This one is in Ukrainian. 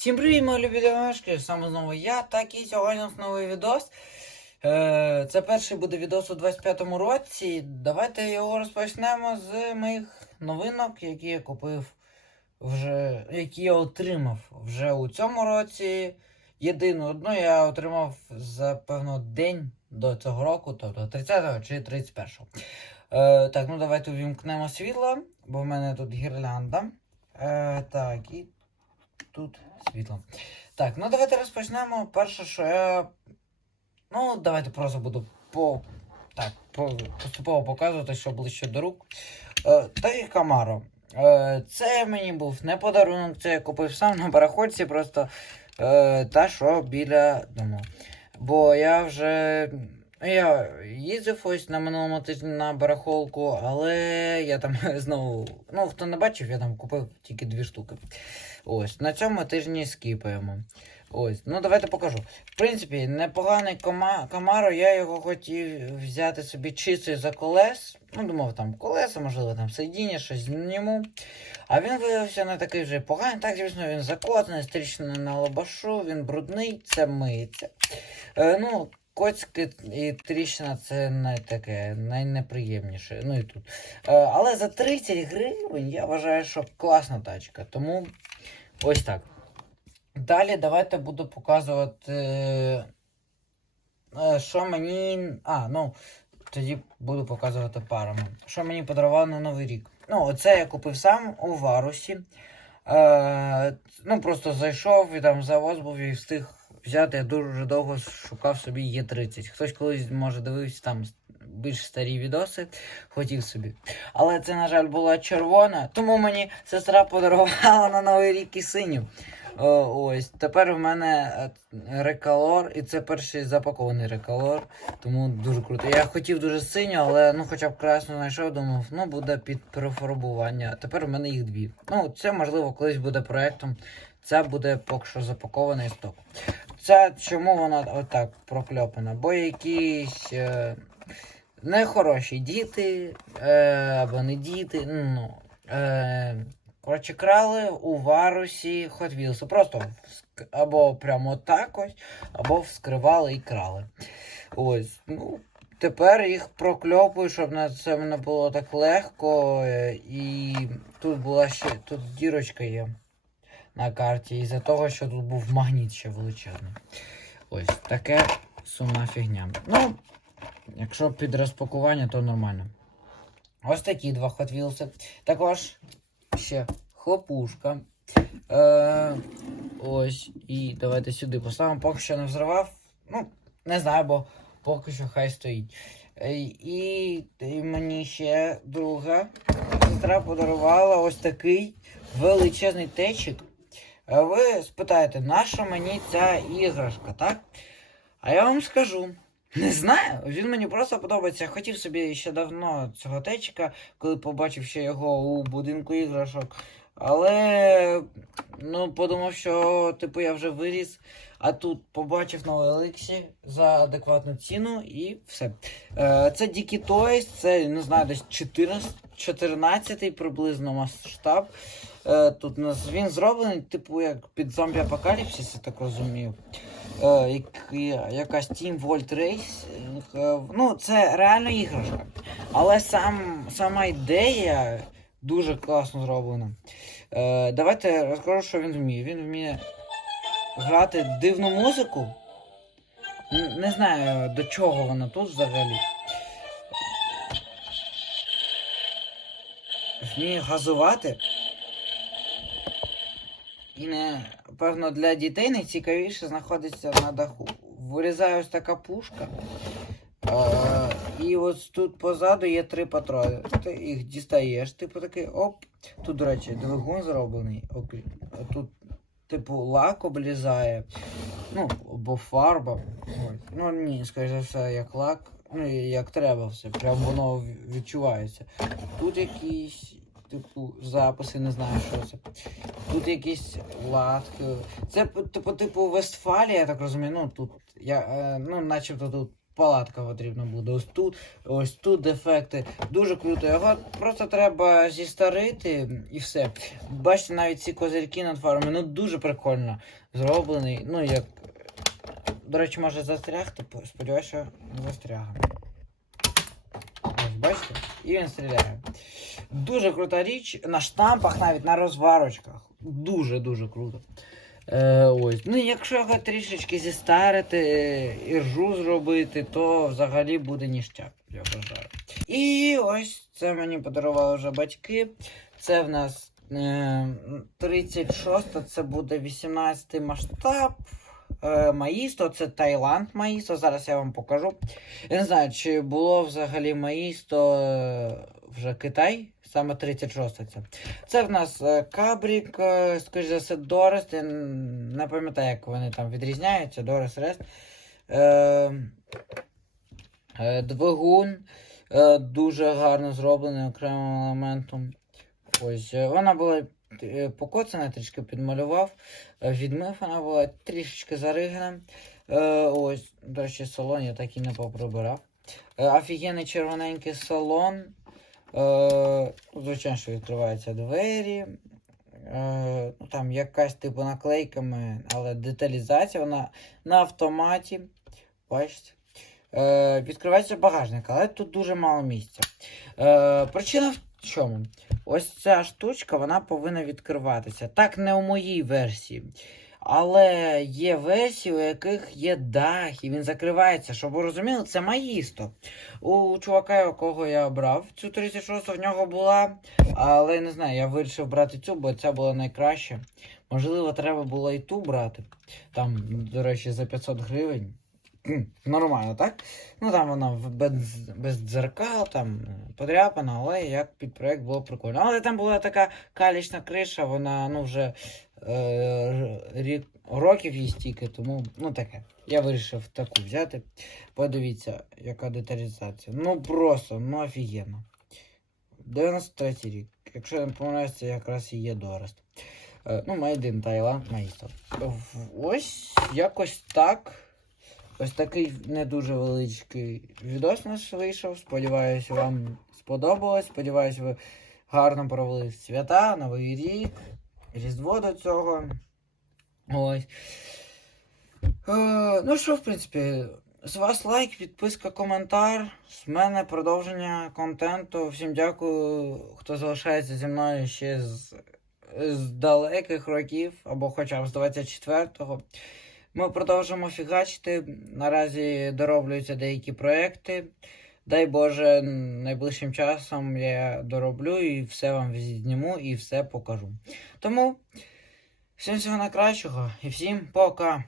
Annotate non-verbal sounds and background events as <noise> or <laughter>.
Всім привіт, мої любі домашки! Саме знову я, так і сьогодні у новий відос. Е, Це перший буде відос у 25-му році. Давайте його розпочнемо з моїх новинок, які я купив вже, які я отримав вже у цьому році. Єдину одну я отримав за певно день до цього року, тобто 30-го чи 31-го. Е, так, ну давайте увімкнемо світло, бо в мене тут гірлянда. Е, так, і тут світло. Так, ну давайте розпочнемо. Перше, що я. Ну, давайте просто буду по. Так, по... поступово показувати, що ближче до рук. Е, Той Камаро. Е, це мені був не подарунок, це я купив сам на барахольці, просто е, та, що біля дому. Бо я вже. Я їздив ось на минулому тижні на барахолку, але я там <laughs> знову. Ну, хто не бачив, я там купив тільки дві штуки. Ось, на цьому тижні скіпаємо. Ось, ну давайте покажу. В принципі, непоганий кома... Камаро, я його хотів взяти собі чистий за колес. Ну, думав, там колеса, можливо, там сидіння, щось зніму. А він виявився не такий вже поганий. Так, звісно, він закотаний, стрічений на лобашу, він брудний, це миється. Е, ну, Коцьки і тріщина це не таке найнеприємніше. Ну і тут. Е, але за 30 гривень я вважаю, що класна тачка. Тому ось так. Далі давайте буду показувати, е, що мені. А, ну, тоді буду показувати парами. Що мені подарував на Новий рік. Ну, оце я купив сам у Варусі. Е, ну, просто зайшов і там завоз був і встиг взяти. Я дуже довго шукав собі Є30. Хтось колись, може, дивився там більш старі відоси, хотів собі. Але це, на жаль, була червона, тому мені сестра подарувала на Новий рік і синю. О, ось, тепер у мене е, рекалор, і це перший запакований рекалор, тому дуже круто. Я хотів дуже синю, але ну хоча б красну знайшов, думав, ну буде під перефарбування. Тепер у мене їх дві. Ну, це можливо колись буде проектом. Це буде поки що запакований сток. Це чому вона отак прокльопана? Бо якісь е, нехороші діти, е, або не діти. ну, е, Коротше, крали у варусі Hot Wheels. Просто або прямо так ось, або вскривали і крали. Ось, ну, тепер їх прокльопую, щоб на це не було так легко. е, І тут була ще тут дірочка є на карті, із-за того, що тут був магніт ще величезний. Ось таке сумна фігня. Ну, якщо під розпакування, то нормально. Ось такі два Hot Wheels. Також ще хлопушка. Е, ось. І давайте сюди поставимо. Поки що не взривав. Ну, не знаю, бо поки що хай стоїть. Е, І, і мені ще друга сестра подарувала ось такий величезний течик. Ви спитаєте, наша мені ця іграшка, так? А я вам скажу. Не знаю, він мені просто подобається. Я хотів собі ще давно цього течика, коли побачив ще його у будинку іграшок. Але ну, подумав, що типу я вже виріс, а тут побачив на Еликсі за адекватну ціну і все. Е, це Dicky Toys, це не знаю, десь 14, 14 приблизно масштаб. Е, тут у нас він зроблений, типу, як під зомбі апокаліпсис, я так розумію. Е, як- якась Team Volt Race. Е, ну, це реально іграшка. Але сам, сама ідея дуже класно зроблена. Давайте розкажу, що він вміє. Він вміє грати дивну музику. Не знаю, до чого вона тут взагалі. Вміє газувати. І не, певно, для дітей найцікавіше знаходиться на даху. Вирізає ось така пушка. Е, і ось тут позаду є три патрони. Ти їх дістаєш, типу такий оп. Тут, до речі, двигун зроблений. Тут, типу, лак облізає. Ну, або фарба. Ну ні, скоріше все, як лак. Ну, як треба все. Прям воно відчувається. Тут якісь, типу, записи, не знаю, що це. Тут якісь латки. Це по типу, типу Вестфалія, я так розумію. Ну тут я, е, ну, начебто тут палатка потрібна буде. Ось тут, ось тут дефекти. Дуже круто. Його просто треба зістарити і все. Бачите, навіть ці козирки над фарами, ну дуже прикольно зроблений. Ну як. До речі, може застрягти, сподіваюся, що. Ось, бачите? І він стріляє. Дуже крута річ. На штампах, навіть на розварочках. Дуже-дуже круто. Е, ось. Ну, якщо його трішечки зістарити і ржу зробити, то взагалі буде ніштяк, я вважаю. І ось це мені подарували вже батьки. Це в нас е, 36, це буде 18 масштаб. Е, Маїсто, це Таїланд Маїсто. Зараз я вам покажу. Я не знаю, чи було взагалі Маїсто е, вже Китай, саме 36 це. Це в нас е, Кабрік, скоріш за все, Дорест. Я не пам'ятаю, як вони там відрізняються. Дорест Рест. Двигун дуже гарно зроблений окремим елементом. Ось, вона була покоцана, трішки підмалював. Е, Відмив вона була трішечки заригана. Е, ось, до речі, салон я так і не поприбирав. Е, офігенний червоненький салон. Е, звичайно, що відкриваються двері. Е, ну, там якась типу наклейками, але деталізація вона на автоматі. Бачите? Е, відкривається багажник, але тут дуже мало місця. Е, причина в чому? Ось ця штучка вона повинна відкриватися. Так, не у моїй версії. Але є версії, у яких є дах, і він закривається. Щоб ви розуміли, це маїсто. У чувака, якого я брав, цю 36 в нього була. Але не знаю, я вирішив брати цю, бо ця була найкраща. Можливо, треба було і ту брати. Там, до речі, за 500 гривень. <clears throat> Нормально, так? Ну там вона без, без дзеркал, там подряпана, але як під проект було прикольно. Але там була така калічна криша, вона ну вже е, рік, років їй стільки, тому ну таке. Я вирішив таку взяти. Подивіться, яка деталізація. Ну просто, ну офігенно. 93 рік. Якщо не помиляюсь, це якраз і є Дорест. Е, ну, Made in Thailand, Ось якось так. Ось такий не дуже величкий відос наш вийшов. Сподіваюся, вам сподобалось. Сподіваюсь, ви гарно провели свята, Новий рік, Різдво до цього. Ось. Е, ну що, в принципі, з вас лайк, підписка, коментар. З мене продовження контенту. Всім дякую, хто залишається зі мною ще з, з далеких років, або хоча б з 24-го. Ми продовжимо фігачити. Наразі дороблюються деякі проекти. Дай Боже, найближчим часом я дороблю і все вам зніму і все покажу. Тому всім всього найкращого і всім пока!